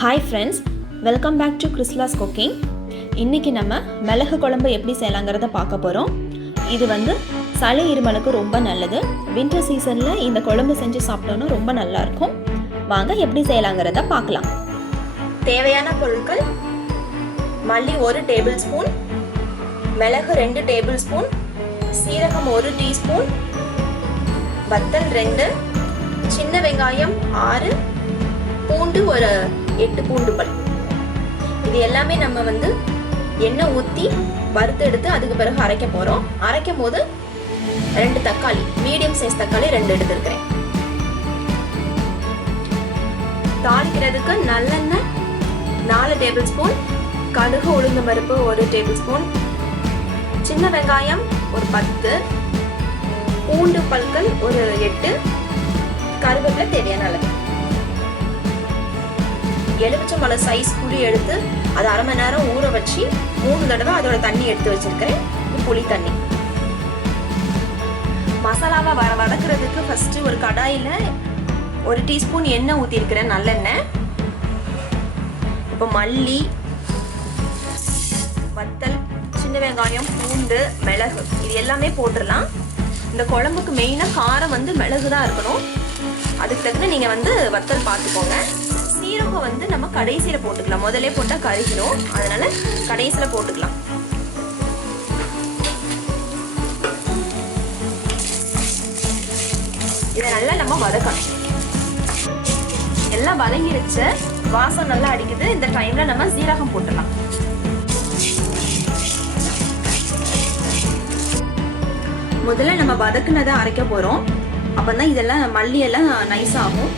Hi friends, welcome back to Christilla's cooking. இன்னைக்கு நம்ம மிளகு குழம்பு எப்படி செய்யலாம்ங்கறத பார்க்க போறோம். இது வந்து சளி இருமலுக்கு ரொம்ப நல்லது. வின்டர் சீசன்ல இந்த குழம்பு செஞ்சு சாப்பிட்டோம்னா ரொம்ப நல்லா இருக்கும். வாங்க எப்படி செய்யலாம்ங்கறத பார்க்கலாம். தேவையான பொருட்கள்: மல்லி 1 டேபிள்ஸ்பூன், மிளகு 2 டேபிள்ஸ்பூன், சீரகம் 1 டீஸ்பூன், வத்தல் 2, சின்ன வெங்காயம் 6, பூண்டு ஒரு 8 பூண்டு பல். இது எல்லாமே நம்ம வந்து எண்ணெய் ஊற்றி வறுத்து எடுத்து அதுக்கு பிறகு அரைக்க போகிறோம். அரைக்கும் போது 2 தக்காளி, மீடியம் சைஸ் தக்காளி 2 எடுத்துருக்கிறேன். தாளிக்கிறதுக்கு நல்லெண்ணெய் 4 டேபிள் ஸ்பூன், கடுகு உளுந்து பருப்பு 1 டேபிள் ஸ்பூன், சின்ன வெங்காயம் ஒரு 10, பூண்டு பல்கள் ஒரு 8, கருவேப்பிலை தேவையான அளவு, எலுமிச்சம்பழம் சைஸ் புளி எடுத்து அதை அரை மணி நேரம் ஊற வச்சு 3 தடவை அதோட தண்ணி எடுத்து வச்சிருக்கிறேன். புளி தண்ணி. மசாலாவை வதக்குறதுக்கு ஃபர்ஸ்ட் ஒரு கடாயில 1 டீஸ்பூன் எண்ணெய் ஊற்றி இருக்கிறேன், நல்லெண்ணெய். இப்போ மல்லி, வத்தல், சின்ன வெங்காயம், பூண்டு, மிளகு இது எல்லாமே போட்டுடலாம். இந்த குழம்புக்கு மெயினாக காரம் வந்து மிளகு தான் இருக்கணும். அதுக்கு தகுந்த நீங்கள் வந்து வத்தல் பார்த்துக்கோங்க. சீரகம் வந்து நம்ம கடைசியில் போட்டுக்கலாம், முதலே போட்டால் கருகிடும், அதனால கடைசியில் போட்டுக்கலாம். இதை நல்லா நம்ம வதக்கணும். எல்லாம் வதங்கிருச்சு, வாசம் நல்லா அடிக்குது. இந்த டைம்ல நம்ம சீரகம் போட்டுடலாம். முதல்ல நம்ம வதக்குனதை அரைக்க போறோம். அப்பதான் இதெல்லாம் மல்லி எல்லாம் நைஸ் ஆகும்.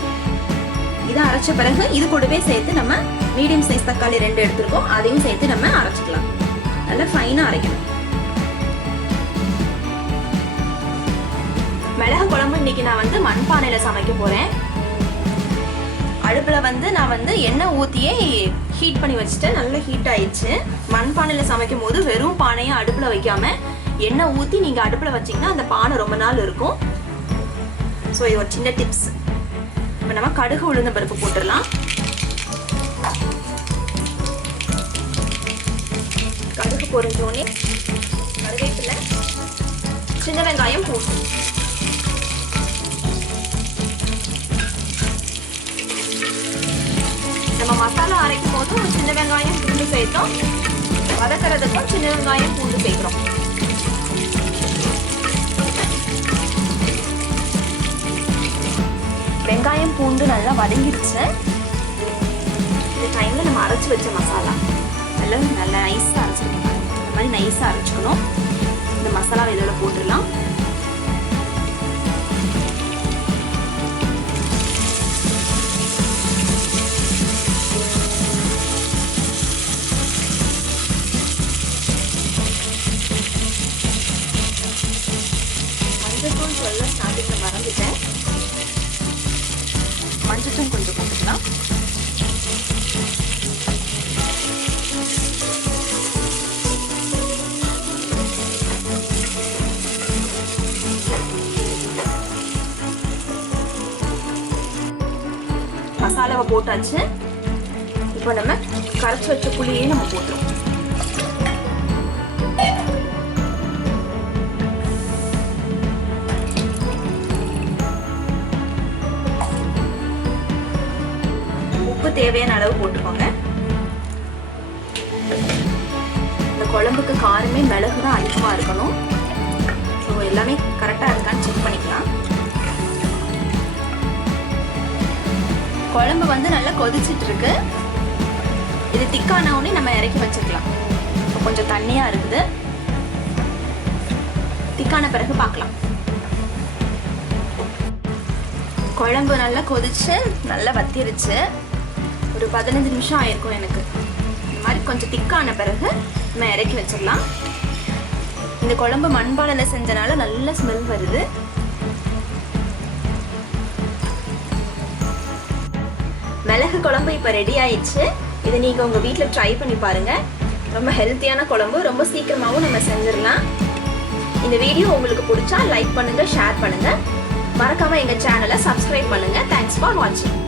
இதை அரைச்ச பிறகு இது கூடவே சேர்த்து நம்ம மீடியம் சைஸ் தக்காளி 2 எடுத்துருக்கோம், அதையும் சேர்த்து நம்ம அரைச்சிக்கலாம். நல்லா ஃபைனா அரைக்கணும். மிளகு குழம்பு இன்னைக்கு நான் வந்து மண்பானையில சமைக்க போறேன். அடுப்புல வந்து நான் வந்து எண்ணெய் ஊத்தியே ஹீட் பண்ணி வச்சுட்டேன். நல்லா ஹீட் ஆயிடுச்சு. மண்பானையில சமைக்கும் போது வெறும் பானையை அடுப்புல வைக்காம எண்ணெய் ஊத்தி நீங்க அடுப்புல வச்சீங்கன்னா அந்த பானை ரொம்ப நாள் இருக்கும். ஸோ இது ஒரு சின்ன டிப்ஸ். இப்போ நம்ம கடுகு உளுந்த பருப்பு போட்டுடலாம். கடுகு பொரிஞ்சோடனே கருவேப்பிலை, சின்ன வெங்காயம் போட்டு நம்ம மசாலா அரைக்கும் போது சின்ன வெங்காயம் பூண்டு சேர்த்தோம், வதக்கிறதுக்கும் சின்ன வெங்காயம் பூண்டு சேர்க்கிறோம். வெங்காயம் பூண்டு நல்லா வதங்கிடுச்சு. இந்த டைம்ல நம்ம அரைச்சி வச்ச மசாலா நல்லா நைஸாக அரைச்சிக்கணும். இந்த மாதிரி நைஸாக அரைச்சிக்கணும். இந்த மசாலாவை இதோட போட்டுடலாம். மஞ்சத்தூள் சொல்ல ஸ்டார்டிங்கில் மறந்துட்டேன். மஞ்சத்தூள் கொஞ்சம் போட்டுக்கலாம். மசாலாவை போட்டாச்சு. இப்போ நம்ம கரைச்சி வச்ச புளியே நம்ம போட்டுருவோம். தேவையான அளவு போட்டுக்கோங்க. இந்த குழம்புக்கு காரமே மிளகு தான் அதிகமாக இருக்கணும். ஸோ எல்லாமே கரெக்டாக இருக்கான்னு செக் பண்ணிக்கலாம். குழம்பு வந்து நல்லா கொதிச்சிட்டு இருக்கு. இது திக்கான உடனே நம்ம இறக்கி வச்சுக்கலாம். இப்போ கொஞ்சம் தண்ணியாக இருக்குது. திக்கான பிறகு பார்க்கலாம். குழம்பு நல்லா கொதிச்சு நல்லா வத்திருச்சு. ஒரு 15 நிமிஷம் ஆயிருக்கும் எனக்கு. இந்த மாதிரி கொஞ்சம் திக்கான பிறகு நம்ம இறக்கி வச்சிடலாம். இந்த குழம்பு மண்பானையில செஞ்சனால நல்ல ஸ்மெல் வருது. மிளகு குழம்பு இப்போ ரெடி ஆயிடுச்சு. இதை நீங்க உங்க வீட்டில் ட்ரை பண்ணி பாருங்க. ரொம்ப ஹெல்த்தியான குழம்பு, ரொம்ப சீக்கிரமாகவும் நம்ம செஞ்சிடலாம். இந்த வீடியோ உங்களுக்கு பிடிச்சா லைக் பண்ணுங்க, ஷேர் பண்ணுங்க. மறக்காம எங்க சேனலை சப்ஸ்கிரைப் பண்ணுங்க. தேங்க்ஸ் ஃபார் வாட்சிங்.